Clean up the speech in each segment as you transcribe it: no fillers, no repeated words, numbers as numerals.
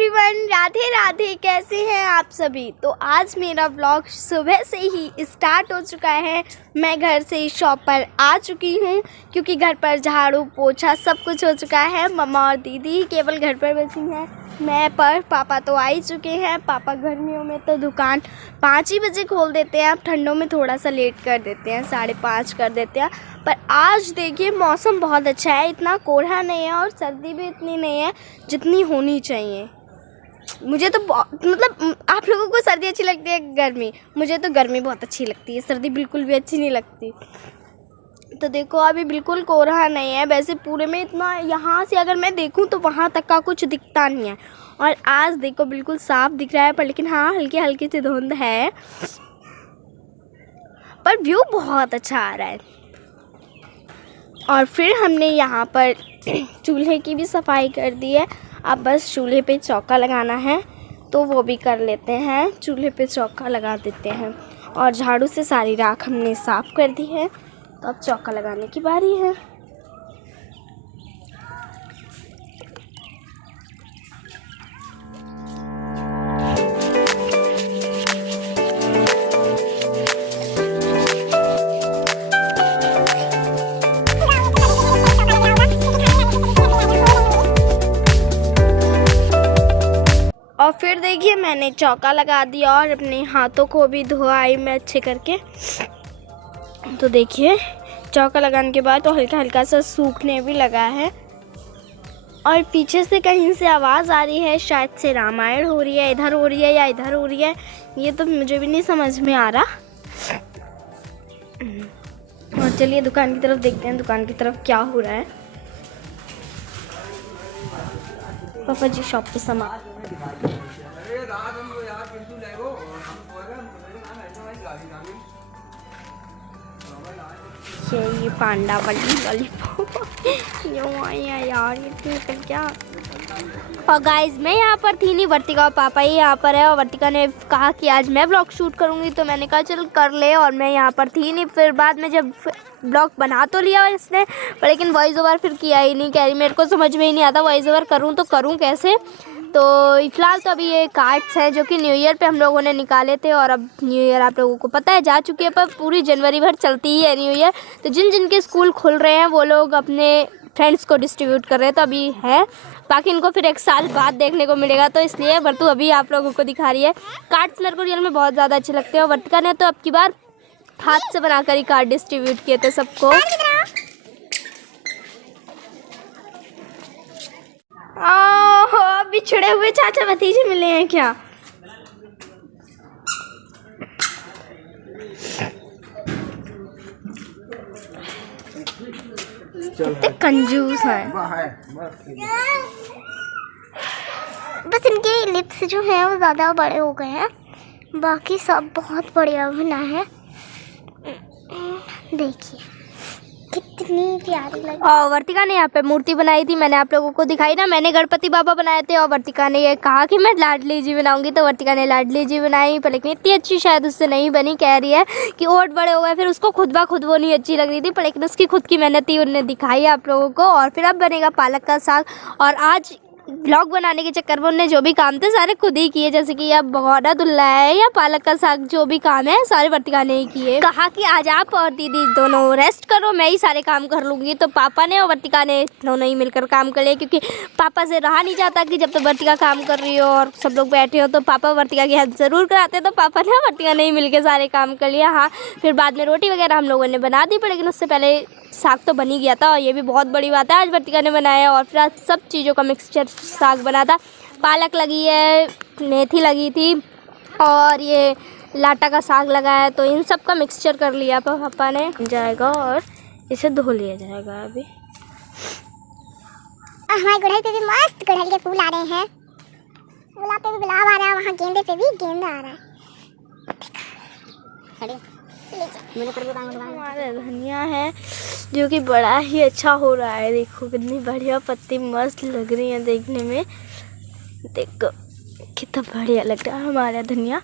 Everyone, Radhe Radhe. कैसे हैं आप सभी। तो आज मेरा व्लॉग सुबह से ही स्टार्ट हो चुका है। मैं घर से शॉप पर आ चुकी हूँ क्योंकि घर पर झाड़ू पोछा सब कुछ हो चुका है। मम्मा और दीदी केवल घर पर बची हैं, मैं पर पापा तो आ ही चुके हैं। पापा गर्मियों में तो दुकान 5 ही बजे खोल देते हैं, अब ठंडों में थोड़ा सा लेट कर देते हैं, 5:30 कर देते हैं। पर आज देखिए मौसम बहुत अच्छा है, इतना कोहरा नहीं है और सर्दी भी इतनी नहीं है जितनी होनी चाहिए। मुझे तो मतलब आप लोगों को सर्दी अच्छी लगती है गर्मी, मुझे तो गर्मी बहुत अच्छी लगती है, सर्दी बिल्कुल भी अच्छी नहीं लगती। तो देखो अभी बिल्कुल कोहरा नहीं है, वैसे पूरे में इतना यहाँ से अगर मैं देखूँ तो वहाँ तक का कुछ दिखता नहीं है। और आज देखो बिल्कुल साफ दिख रहा है, पर लेकिन हाँ हल्की हल्की सी धुंध है, पर व्यू बहुत अच्छा आ रहा है। और फिर हमने यहाँ पर चूल्हे की भी सफाई कर दी है, अब बस चूल्हे पे चौका लगाना है तो वो भी कर लेते हैं। चूल्हे पे चौका लगा देते हैं और झाड़ू से सारी राख हमने साफ़ कर दी है, तो अब चौका लगाने की बारी है। और फिर देखिए मैंने चौका लगा दिया और अपने हाथों को भी धोआई में अच्छे करके। तो देखिए चौका लगाने के बाद तो हल्का हल्का सा सूखने भी लगा है। और पीछे से कहीं से आवाज़ आ रही है, शायद से रामायण हो रही है, इधर हो रही है या इधर हो रही है, ये तो मुझे भी नहीं समझ में आ रहा। और चलिए दुकान की तरफ देखते हैं, दुकान की तरफ क्या हो रहा है। पापा जी शॉप पे सामान ये पांडा वाली लॉलीपॉप यार ये निकल क्या। और गाइज मैं यहाँ पर थी नहीं, वर्तिका और पापा ही यहाँ पर है। और वर्तिका ने कहा कि आज मैं ब्लॉग शूट करूँगी, तो मैंने कहा चल कर ले। और मैं यहाँ पर थी नहीं, फिर बाद में जब ब्लॉग बना तो लिया इसने, पर लेकिन वॉइस ओवर फिर किया ही नहीं। कह रही मेरे को समझ में ही नहीं आता वॉइस ओवर करूँ तो करूँ कैसे। तो फिलहाल तो अभी ये कार्ड्स हैं जो कि न्यू ईयर पे हम लोगों ने निकाले थे, और अब न्यू ईयर आप लोगों को पता है जा चुकी है, पर पूरी जनवरी भर चलती ही है न्यू ईयर। तो जिन जिन के स्कूल खुल रहे हैं वो लोग अपने फ्रेंड्स को डिस्ट्रीब्यूट कर रहे हैं, तो अभी है, बाकी इनको फिर 1 साल बाद देखने को मिलेगा, तो इसलिए वर्तु अभी आप लोगों को दिखा रही है। कार्ड्स मेरे को रियल में बहुत ज़्यादा अच्छे लगते हैं। और वर्तिका ने तो अब की बार हाथ से बनाकर ही कार्ड डिस्ट्रीब्यूट किए थे सबको। बिछड़े हुए चाचा भतीजे मिले हैं क्या। कितने कंजूस हैं। बस इनके लिप्स जो हैं वो ज़्यादा बड़े हो गए हैं, बाकी सब बहुत बढ़िया बना है। देखिए कितनी प्यारी लगी। और वर्तिका ने यहाँ पे मूर्ति बनाई थी, मैंने आप लोगों को दिखाई ना। मैंने गणपति बाबा बनाए थे और वर्तिका ने ये कहा कि मैं लाडली जी बनाऊंगी, तो वर्तिका ने लाडली जी बनाई, पर लेकिन इतनी अच्छी शायद उससे नहीं बनी। कह रही है कि ओट बड़े हो गए, फिर उसको खुद ब खुद वो नहीं अच्छी लग रही थी, पर लेकिन उसकी खुद की मेहनत ही उन्होंने दिखाई आप लोगों को। और फिर अब बनेगा पालक का साग। और आज ब्लॉग बनाने के चक्कर में उन्होंने जो भी काम थे सारे खुद ही किए, जैसे कि अब भगोड़ा धुलना है या पालक का साग, जो भी काम है सारे वर्तिका ने ही किए। कहा कि आज आप और दीदी दोनों रेस्ट करो, मैं ही सारे काम कर लूँगी। तो पापा ने और वर्तिका ने दोनों ही मिलकर काम कर लिया, क्योंकि पापा से रहा नहीं जाता कि जब तक वर्तिका काम कर रही हो और सब लोग बैठे हो तो पापा वर्तिका की हेल्प ज़रूर कराते। तो पापा ने वर्तिका ने ही मिल सारे काम कर लिया। हाँ फिर बाद में रोटी वगैरह हम लोगों ने बना दी, पर लेकिन उससे पहले साग तो बन ही गया था, और ये भी बहुत बड़ी बात है आज वर्तिका ने बनाया। और फिर आज सब चीज़ों का मिक्सचर साग बना था, पालक लगी है, मेथी लगी थी और ये लाटा का साग लगा है, तो इन सब का मिक्सचर कर लिया पापा ने जाएगा और इसे धो लिया जाएगा। अभी हमारे गुड़हल पे भी मस्त गुड़हल के फूल आ रहे हैं, गुलाब पे भी गुलाब आ रहा है, वहाँ गेंदे पे भी गेंदा आ रहा है। हमारा धनिया है जो कि बड़ा ही अच्छा हो रहा है। देखो कितनी बढ़िया पत्ती मस्त लग रही है देखने में, देखो कितना बढ़िया लग रहा है हमारा धनिया।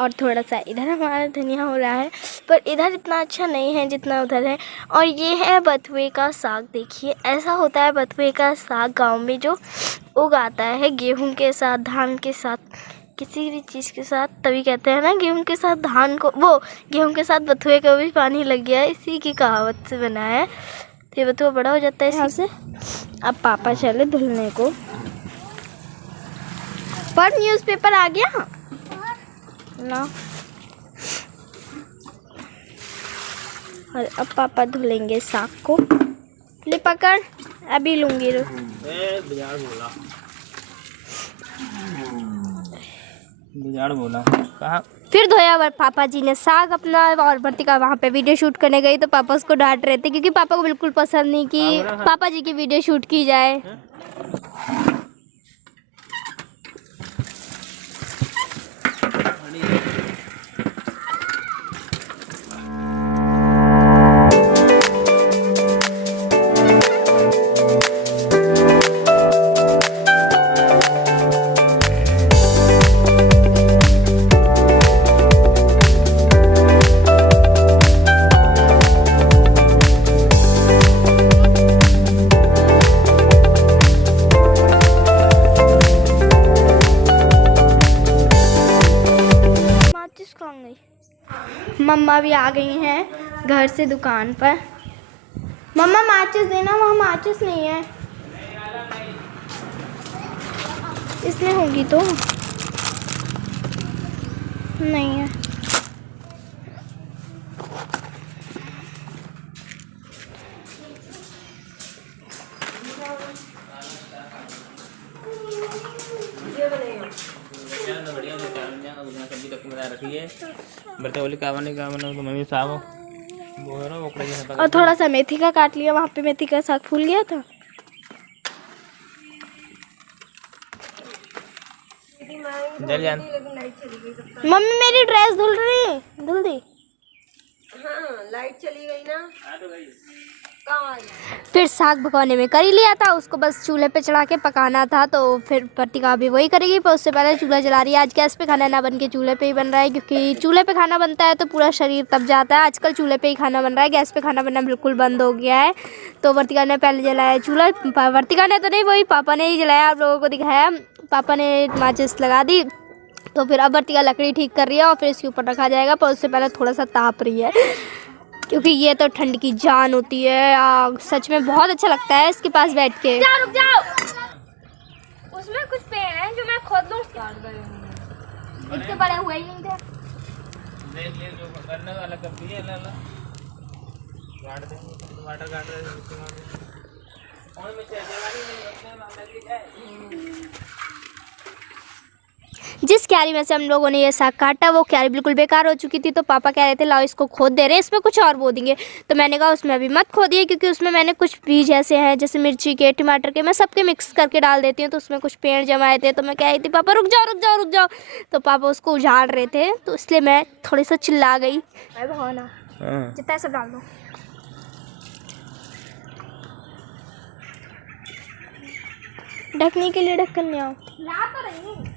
और थोड़ा सा इधर हमारा धनिया हो रहा है, पर इधर इतना अच्छा नहीं है जितना उधर है। और ये है बथुए का साग। देखिए ऐसा होता है बथुए का साग गांव में जो उगाता है गेहूं के साथ, धान के साथ, किसी भी चीज़ के साथ, तभी कहते हैं ना गेहूं के साथ धान को, वो गेहूं के साथ बथुए को भी पानी लग गया है, इसी की कहावत से बना है। तो ये बथुआ बड़ा हो जाता है यहाँ से। अब पापा चले धुलने को। पर न्यूज़पेपर आ गया ना। और अब पापा धुलेंगे साग को। ले पकड़, अभी लूंगी। बोला कहाँ? फिर धोया पापा जी ने साग अपना, और वर्तिका वहाँ पे वीडियो शूट करने गई तो पापा उसको डांट रहे थे क्योंकि पापा को बिल्कुल पसंद नहीं कि पापा जी की वीडियो शूट की जाए। मम्मा भी आ गई हैं घर से दुकान पर। मम्मा माचिस देना, वहाँ माचिस नहीं है। इसमें होगी तो नहीं है। और थोड़ा सा मेथी का काट लिया, वहाँ पे मेथी का साग फूल गया था। मम्मी मेरी ड्रेस धुल रही, धुल दी। हाँ, लाइट चली गई ना। फिर साग पकाने में कर ही लिया था, उसको बस चूल्हे पे चढ़ा के पकाना था। तो फिर वर्तिका भी वही करेगी, पर उससे पहले चूल्हा जला रही है। आज गैस पे खाना ना बन के चूल्हे पे ही बन रहा है, क्योंकि चूल्हे पे खाना बनता है तो पूरा शरीर तप जाता है। आजकल चूल्हे पे ही खाना बन रहा है, गैस पे खाना बनना बिल्कुल बंद हो गया है। तो वर्तिका ने पहले जलाया चूल्हा। वर्तिका ने तो नहीं, वही पापा ने ही जलाया, आप लोगों को दिखाया। पापा ने माचिस लगा दी। तो फिर अब वर्तिका लकड़ी ठीक कर रही है और फिर इसके ऊपर रखा जाएगा। पर उससे पहले थोड़ा सा ताप रही है, क्योंकि ये तो ठंड की जान होती है। आग सच में बहुत अच्छा लगता है इसके पास बैठ के। रुक जाओ, उसमें कुछ पेड़ हैं जो मैं खोद लूं। इतने बड़े हुए ही नहीं थे। जिस क्यारी में से हम लोगों ने ये साग काटा वो क्यारी बिल्कुल बेकार हो चुकी थी। तो पापा कह रहे थे लाओ इसको खोद दे रहे हैं, इसमें कुछ और बो देंगे। तो मैंने कहा उसमें अभी मत खोदिए, क्योंकि उसमें मैंने कुछ बीज ऐसे हैं जैसे मिर्ची के, टमाटर के, मैं सबके मिक्स करके डाल देती हूँ। तो उसमें कुछ पेड़ जमाए थे। तो मैं कह रही थी पापा रुक जाओ रुक जाओ रुक जाओ। तो पापा उसको उजाड़ रहे थे, तो इसलिए मैं थोड़ी सा चिल्ला गई। जितना सब डाल दो। ढकने के लिए ढक्कन ले आओ। ला तो रही।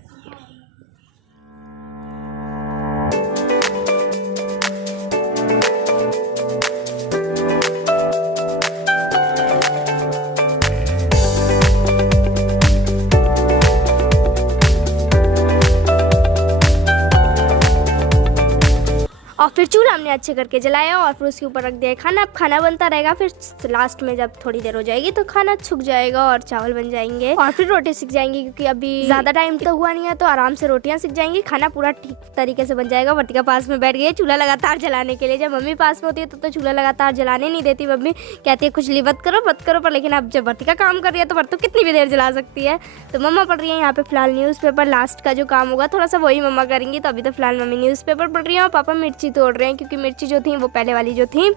और फिर चूल्हा हमने अच्छे करके जलाया और फिर उसके ऊपर रख दिया खाना। अब खाना बनता रहेगा, फिर लास्ट में जब थोड़ी देर हो जाएगी तो खाना सूख जाएगा और चावल बन जाएंगे और फिर रोटी सीख जाएंगी, क्योंकि अभी ज़्यादा टाइम तो हुआ नहीं है। तो आराम से रोटियां सीख जाएंगी, खाना पूरा ठीक तरीके से बन जाएगा। वर्तिका पास में बैठ गई है चूल्हा लगातार जलाने के लिए। जब मम्मी पास में होती है तो चूल्हा लगातार जलाने नहीं देती मम्मी, कहती है कुछ लिवत करो मत करो। पर लेकिन अब जब वर्तिका काम कर रही है तो वर्तु कितनी भी देर जला सकती है। तो मम्मा पढ़ रही है यहाँ पे फिलहाल न्यूज़पेपर। लास्ट का जो काम होगा थोड़ा सा वही मम्मा करेंगी। तो अभी तो फिलहाल मम्मी न्यूज़पेपर पढ़ रही है और पापा मिर्ची तोड़ रहे हैं, क्योंकि मिर्ची जो थी वो पहले वाली जो थी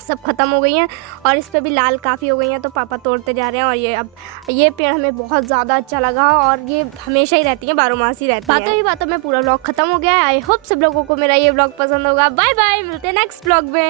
सब खत्म हो गई हैं और इस पे भी लाल काफ़ी हो गई हैं। तो पापा तोड़ते जा रहे हैं। और ये अब ये पेड़ हमें बहुत ज़्यादा अच्छा लगा और ये हमेशा ही रहती है, 12 मास ही रहती है। बातों ही बातों में पूरा व्लॉग खत्म हो गया है। आई होप सब लोगों को मेरा ये व्लॉग पसंद होगा। बाय बाय, मिलते हैं नेक्स्ट व्लॉग में।